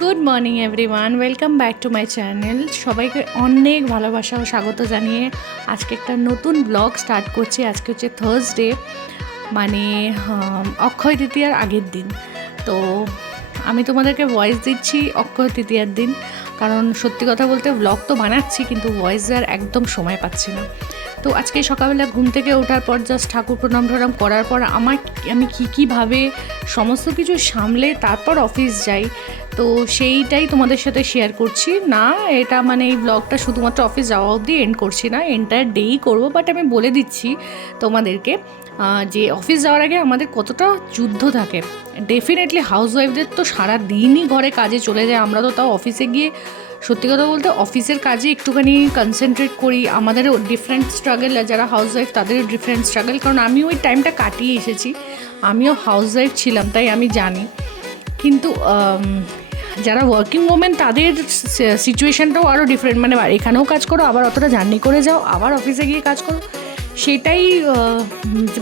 Good morning everyone, welcome back to my channel. সবাইকে অনেক ভালোবাসা ও স্বাগত জানিয়ে আজকে একটা নতুন ব্লগ স্টার্ট করছি। আজকে হচ্ছে থার্সডে, মানে অক্ষয় তৃতীয়ার আগের দিন। তো আমি তোমাদেরকে ভয়েস দিচ্ছি অক্ষয় তৃতীয়ার দিন, কারণ সত্যি কথা বলতে ব্লগ তো বানাচ্ছি কিন্তু ভয়েস দেওয়ার একদম সময় পাচ্ছি না। তো আজকে সকালবেলা ঘুম থেকে ওঠার পর জাস্ট ঠাকুর প্রণাম টনাম করার পর আমি কীভাবে সমস্ত কিছু সামলে তারপর অফিস যাই, তো সেইটাই তোমাদের সাথে শেয়ার করছি। না, এটা মানে এই ব্লগটা শুধুমাত্র অফিস যাওয়া অবধি এন্ড করছি না, এন্টায়ার ডেই করবো। বাট আমি বলে দিচ্ছি তোমাদেরকে যে অফিস যাওয়ার আগে আমাদের কতটা যুদ্ধ থাকে। ডেফিনেটলি হাউসওয়াইফদের তো সারা দিনই ঘরে কাজে চলে যায়, আমরা তো তাও অফিসে গিয়ে সত্যি কথা বলতে অফিসের কাজে একটুখানি কনসেন্ট্রেট করি। আমাদেরও ডিফারেন্ট স্ট্রাগল, যারা হাউসওয়াইফ তাদেরও ডিফারেন্ট স্ট্রাগল, কারণ আমিও ওই টাইমটা কাটিয়ে এসেছি, আমিও হাউসওয়াইফ ছিলাম, তাই আমি জানি। কিন্তু যারা ওয়ার্কিং ওমেন তাদের সিচুয়েশানটাও আরও ডিফারেন্ট, মানে এখানেও কাজ করো, আবার অতটা জার্নি করে যাও, আবার অফিসে গিয়ে কাজ করো। সেটাই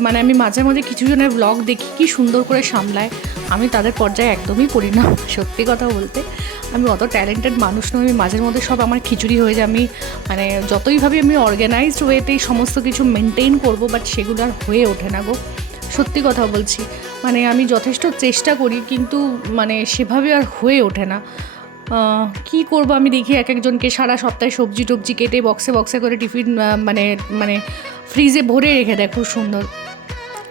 মানে আমি মাঝে মাঝে কিছু জনের ব্লগ দেখি কি সুন্দর করে সামলায়, আমি তাদের পর্যায়ে একদমই পড়ি না। সত্যি কথা বলতে আমি অত ট্যালেন্টেড মানুষ নই, আমি মাঝের মধ্যে সব আমার খিচুড়ি হয়ে যায়। আমি মানে যতই ভাবি আমি অর্গানাইজড ওয়েতেই সমস্ত কিছু মেনটেন করব, বাট সেগুলো আর হয়ে ওঠে না গো, সত্যি কথা বলছি। মানে আমি যথেষ্ট চেষ্টা করি কিন্তু মানে সেভাবে আর হয়ে ওঠে না। কি করব, আমি দেখি এক একজনকে সারা সপ্তাহে সবজি টবজি কেটে বক্সে বক্সে করে টিফিন মানে মানে ফ্রিজে ভরে রেখে দেয় খুব সুন্দর।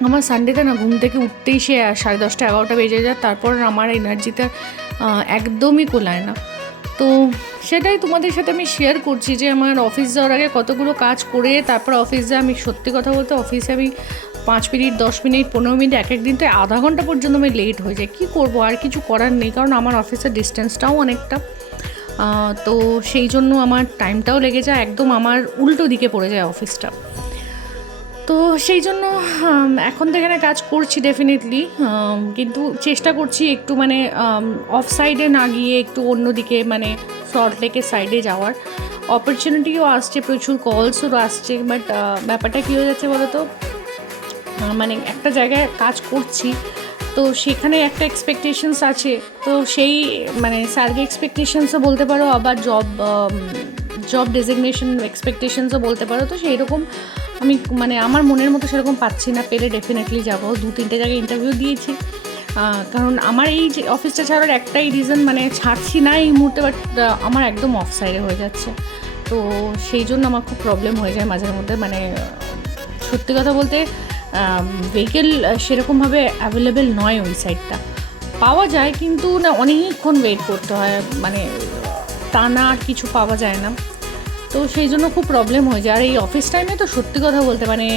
আমার সানডেতে না ঘুম থেকে উঠতেই সে 10:30 11টা বেজে যায়, তারপর আমার এনার্জিটা একদমই কোলায় না। তো সেটাই তোমাদের সাথে আমি শেয়ার করছি যে আমার অফিস যাওয়ার আগে কতগুলো কাজ করে তারপর অফিস যায়। আমি সত্যি কথা বলতে অফিসে আমি 5 মিনিট 10 মিনিট 15 মিনিট এক দিন তো আধা ঘন্টা পর্যন্ত আমি লেট হয়ে যাই। কী করবো, আর কিছু করার নেই, কারণ আমার অফিসের ডিস্টেন্সটাও অনেকটা। তো সেই জন্য আমার টাইমটাও লেগে যায়, একদম আমার উল্টো দিকে পড়ে যায় অফিসটা। তো সেই জন্য এখন তো এখানে কাজ করছি ডেফিনেটলি, কিন্তু চেষ্টা করছি একটু মানে অফ সাইডে না গিয়ে একটু অন্যদিকে মানে সল্টলেকের সাইডে যাওয়ার। অপরচুনিটিও আসছে, প্রচুর কলসও আসছে, বাট ব্যাপারটা কী হয়ে যাচ্ছে বলো তো, মানে একটা জায়গায় কাজ করছি তো সেখানে একটা এক্সপেকটেশনস আছে, তো সেই মানে স্যালারি এক্সপেকটেশনসও বলতে পারো, আবার জব ডেজিগনেশন এক্সপেকটেশনসও বলতে পারো। তো সেই রকম আমি মানে আমার মনের মতো সেরকম পাচ্ছি না, পেলে ডেফিনেটলি যাবো। 2-3টে জায়গায় ইন্টারভিউ দিয়েছি, কারণ আমার এই যে অফিসটা ছাড়ার একটাই রিজন, মানে ছাড়ছি না এই মুহূর্তে, বাট আমার একদম অফ সাইডে হয়ে যাচ্ছে। তো সেই জন্য আমার খুব প্রবলেম হয়ে যায় মাঝের মধ্যে। মানে সত্যি কথা বলতে ভেহিকেল সেরকমভাবে অ্যাভেলেবেল নয় ওই সাইডটা, পাওয়া যায় কিন্তু না অনেকক্ষণ ওয়েট করতে হয়, মানে টানা আর কিছু পাওয়া যায় না। তো সেই জন্য খুব প্রবলেম হয়ে যায়। আর এই অফিস টাইমে তো সত্যি কথা বলতে মানে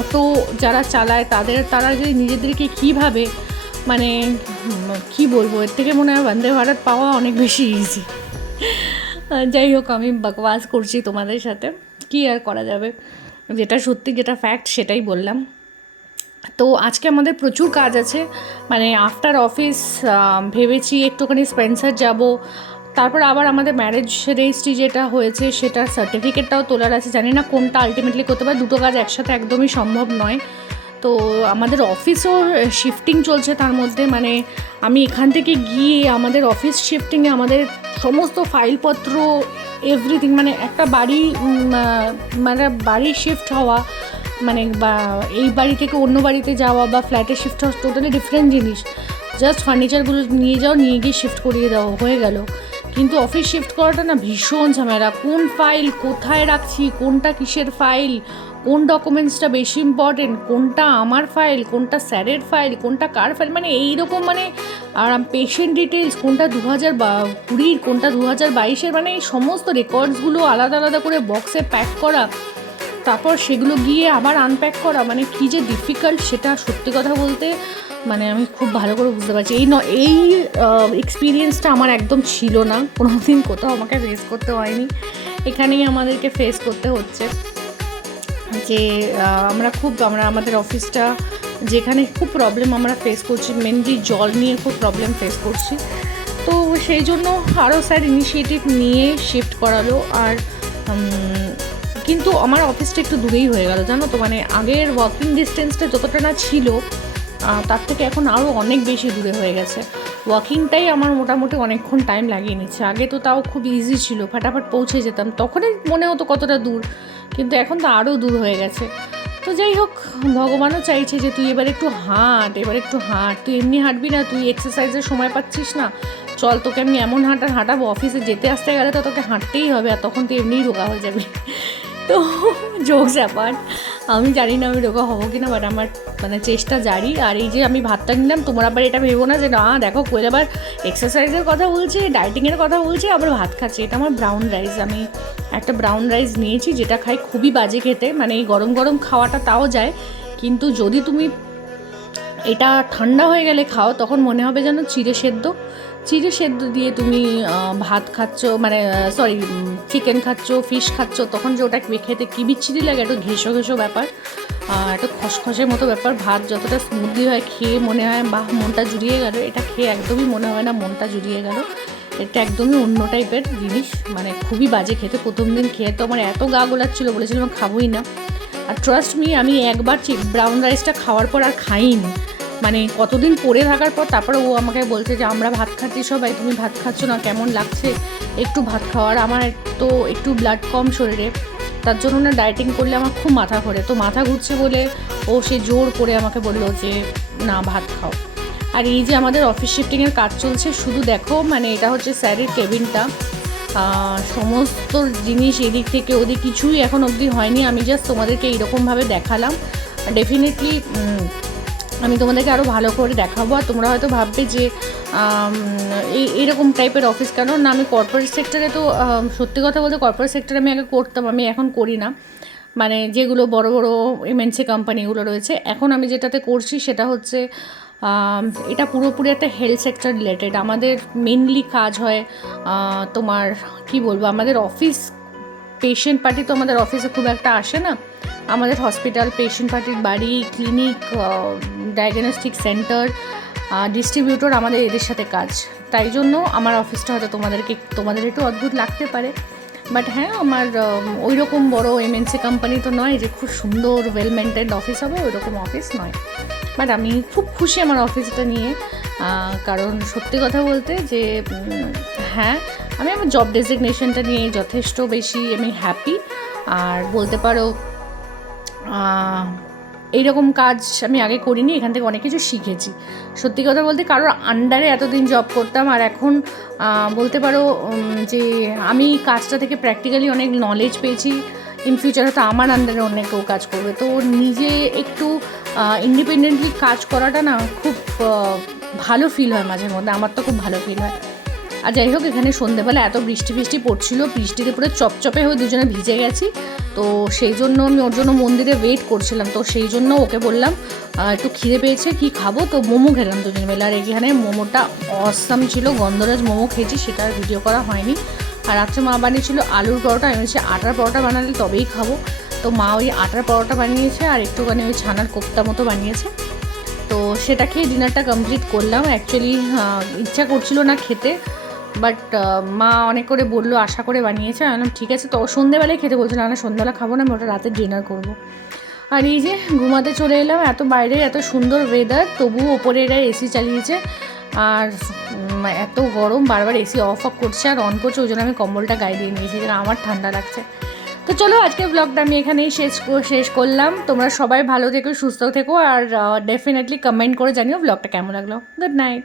অটো যারা চালায় তারা যদি নিজেদেরকে কীভাবে মানে কি বলবো, এর থেকে মনে হয় বন্দে ভারত পাওয়া অনেক বেশি ইজি। যাই হোক, আমি বকওয়াস করছি তোমাদের সাথে, কি আর করা যাবে, যেটা সত্যি যেটা ফ্যাক্ট সেটাই বললাম। তো আজকে আমাদের প্রচুর কাজ আছে, মানে আফটার অফিস ভেবেছি একটুখানি স্পেন্সার যাব, তারপর আবার আমাদের ম্যারেজ রেজিস্ট্রি যেটা হয়েছে সেটার সার্টিফিকেটটাও তোলার আছে। জানি না কোনটা আলটিমেটলি করতে পারে, দুটো কাজ একসাথে একদমই সম্ভব নয়। তো আমাদের অফিসও শিফটিং চলছে তার মধ্যে, মানে আমি এখান থেকে গিয়ে আমাদের অফিস শিফটিংয়ে আমাদের সমস্ত ফাইলপত্র এভরিথিং, মানে একটা বাড়ি শিফট হওয়া মানে বা এই বাড়ি থেকে অন্য বাড়িতে যাওয়া বা ফ্ল্যাটে শিফট হওয়া টোটালি ডিফারেন্ট জিনিস। জাস্ট ফার্নিচারগুলো নিয়ে গিয়ে শিফট করিয়ে দেওয়া হয়ে গেল। কিন্তু অফিস শিফট করাটা না ভীষণ ঝামেলা, কোন ফাইল কোথায় রাখছি, কোনটা কিসের ফাইল, কোন ডকুমেন্টসটা বেশি ইম্পর্টেন্ট, কোনটা আমার ফাইল, কোনটা স্যারের ফাইল, কোনটা কার ফাইল, মানে এইরকম মানে আর পেশেন্ট ডিটেলস কোনটা 2020 কোনটা 2022, মানে এই সমস্ত রেকর্ডসগুলো আলাদা আলাদা করে বক্সে প্যাক করা, তারপর সেগুলো গিয়ে আবার আনপ্যাক করা, মানে কী যে ডিফিকাল্ট সেটা সত্যি কথা বলতে মানে আমি খুব ভালো করে বুঝতে পারছি। এই এক্সপিরিয়েন্সটা আমার একদম ছিল না, কোনো দিন কোথাও আমাকে ফেস করতে হয়নি, এখানেই আমাদেরকে ফেস করতে হচ্ছে। যে আমরা আমাদের অফিসটা যেখানে খুব প্রবলেম আমরা ফেস করছি, মেনলি জল নিয়ে খুব প্রবলেম ফেস করছি। তো সেই জন্য আরও স্যার ইনিশিয়েটিভ নিয়ে শিফট করালো। আর কিন্তু আমার অফিসটা একটু দূরেই হয়ে গেল জানো তো, মানে আগের ওয়াকিং ডিস্টেন্সটা যতটা না ছিল তার থেকে এখন আরও অনেক বেশি দূরে হয়ে গেছে। ওয়াকিংটাই আমার মোটামুটি অনেকক্ষণ টাইম লাগিয়ে নিচ্ছে। আগে তো তাও খুব ইজি ছিল, ফাটাফাট পৌঁছে যেতাম, তখনই মনে হতো কতটা দূর, কিন্তু এখন তো আরও দূর হয়ে গেছে। তো যাই হোক, ভগবানও চাইছে যে তুই এবার একটু হাঁট, তুই এমনি হাঁটবি না, তুই এক্সারসাইজের সময় পাচ্ছিস না, চল তোকে আমি এমন হাঁটাবো, অফিসে যেতে আসতে গেলে তো তোকে হাঁটতেই হবে, আর তখন তুই এমনিই রোগা হয়ে যাবি। তো জোকস অ্যাপার্ট, আমি জানি না আমি রোগা হবো কি না, বাট আমার মানে চেষ্টা জারি। আর এই যে আমি ভাতটা নিলাম, তোমরা আবার এটা ভেবো না যে না দেখো কোয়েল আবার এক্সারসাইজের কথা বলছে, ডায়েটিংয়ের কথা বলছে, আবার ভাত খাচ্ছে। এটা আমার ব্রাউন রাইস, আমি একটা ব্রাউন রাইস নিয়েছি, যেটা খাই খুবই বাজে খেতে, মানে এই গরম গরম খাওয়াটা তাও যায়, কিন্তু যদি তুমি এটা ঠান্ডা হয়ে গেলে খাও তখন মনে হবে যেন চিড়ে সেদ্ধ দিয়ে তুমি ভাত খাচ্ছ, মানে সরি চিকেন খাচ্ছ, ফিশ খাচ্ছ, তখন যে ওটা খেতে কী বিচ্ছিরি লাগে, একটু ঘেঁষো ঘেঁষো ব্যাপার, একটা খসখসের মতো ব্যাপার। ভাত যতটা স্মুথলি হয় খেয়ে মনে হয় বাহ মনটা জুড়িয়ে গেল, এটা খেয়ে একদমই মনে হয় না মনটা জুড়িয়ে গেল। এটা একদমই অন্য টাইপের জিনিস, মানে খুবই বাজে খেতে। প্রথম দিন খেয়ে তো আমার এত গা গোলাচ্ছিলো, বলেছিলাম খাবোই না। আর ট্রাস্ট মি, আমি একবার ব্রাউন রাইসটা খাওয়ার পর আর খাইনি, মানে কতদিন পড়ে থাকার পর তারপরে ও আমাকে বলছে যে আমরা ভাত খাচ্ছি সবাই, তুমি ভাত খাচ্ছ না, কেমন লাগছে একটু ভাত খাওয়ার। আমার তো একটু ব্লাড কম শরীরে, তার জন্য না ডায়েটিং করলে আমার খুব মাথা ঘোরে, তো মাথা ঘুরছে বলে ও সে জোর করে আমাকে বললো যে না ভাত খাও। আর এই যে আমাদের অফিস শিফটিংয়ের কাজ চলছে, শুধু দেখো, মানে এটা হচ্ছে স্যারের কেবিনটা, সমস্ত জিনিস এদিক থেকে ওদিক কিছুই এখন অবধি হয়নি, আমি জাস্ট তোমাদেরকে এইরকমভাবে দেখালাম। ডেফিনেটলি আমি তোমাদেরকে আরও ভালো করে দেখাবো। আর তোমরা হয়তো ভাববে যে এইরকম টাইপের অফিস কেন না, আমি কর্পোরেট সেক্টরে তো সত্যি কথা বলতে কর্পোরেট সেক্টরে আমি আগে করতাম, আমি এখন করি না, মানে যেগুলো বড় বড় এমএনসি কোম্পানিগুলো রয়েছে, এখন আমি যেটাতে করছি সেটা হচ্ছে এটা পুরোপুরি একটা হেলথ সেক্টর রিলেটেড। আমাদের মেনলি কাজ হয় তোমার কি বলবো, আমাদের অফিস পেশেন্ট পার্টি তো আমাদের অফিসে খুব একটা আসে না, আমাদের হসপিটাল, পেশেন্ট পার্টির বাড়ি, ক্লিনিক, ডায়াগনস্টিক সেন্টার, ডিস্ট্রিবিউটর, আমাদের এদের সাথে কাজ। তাই জন্য আমার অফিসটা হয়তো তোমাদের একটু অদ্ভুত লাগতে পারে, বাট হ্যাঁ আমার ওই রকম বড়ো এমএনসি কোম্পানি তো নয় যে খুব সুন্দর ওয়েল মেনটেন্ড অফিস হবে, ওই রকম অফিস নয়। বাট আমি খুব খুশি আমার অফিসটা নিয়ে, কারণ সত্যি কথা বলতে যে হ্যাঁ আমি আমার জব ডেজিগনেশনটা নিয়ে যথেষ্ট বেশি আমি হ্যাপি। আর বলতে পারো এইরকম কাজ আমি আগে করিনি, এখান থেকে অনেক কিছু শিখেছি। সত্যি কথা বলতে কারোর আন্ডারে এতদিন জব করতাম, আর এখন বলতে পারো যে আমি কাজটা থেকে প্র্যাকটিক্যালি অনেক নলেজ পেয়েছি। ইন ফিউচার হয়তো আমার আন্ডারে অনেক কেউ কাজ করবে, তো নিজে একটু ইন্ডিপেন্ডেন্টলি কাজ করাটা না খুব ভালো ফিল হয় মাঝে মধ্যে, আমার তো খুব ভালো ফিল হয়। আর যাই হোক, এখানে সন্ধ্যেবেলা এত বৃষ্টি পড়ছিল, বৃষ্টিতে পুরো চপচপে হয়ে দুজনে ভিজে গেছি, তো সেই জন্য আমি ওর জন্য মন্দিরে ওয়েট করছিলাম। তো সেই জন্য ওকে বললাম একটু খিদে পেয়েছে, কি খাবো, তো মোমো খেলাম দুজন মিলে। আর এখানে মোমোটা অসাম ছিল, গন্ধরাজ মোমো খেয়েছি, সেটা আর ভিডিও করা হয়নি। আর রাত্রে মা বানিয়েছিল আলুর পরোটা, আমি বলছি আটার পরোটা বানালে তবেই খাবো, তো মা ওই আটার পরোটা বানিয়েছে আর একটুখানি ওই ছানার কোপ্তা মতো বানিয়েছে, তো সেটা খেয়ে ডিনারটা কমপ্লিট করলাম। অ্যাকচুয়ালি ইচ্ছা করছিল না খেতে, বাট মা অনেক করে বললো, আশা করে বানিয়েছে, আমি বললাম ঠিক আছে। তো সন্ধ্যেবেলায় খেতে বলছিল, না সন্ধ্যেবেলা খাবো না, আমি ওটা রাতে ডিনার করবো। আর এই যে ঘুমাতে চলে এলাম, এত বাইরে এত সুন্দর ওয়েদার, তবুও ওপরে এরা এসি চালিয়েছে, আর এত গরম, বারবার এসি অফ করছে আর অন করছে, ওই জন্য আমি কম্বলটা গায়ে দিয়ে নিয়েছি, যেন আমার ঠান্ডা লাগছে। তো চলো আজকের ব্লগটা আমি এখানেই শেষ করলাম। তোমরা সবাই ভালো থেকো, সুস্থ থেকো, আর ডেফিনেটলি কমেন্ট করে জানিও ব্লগটা কেমন লাগলো। Good night.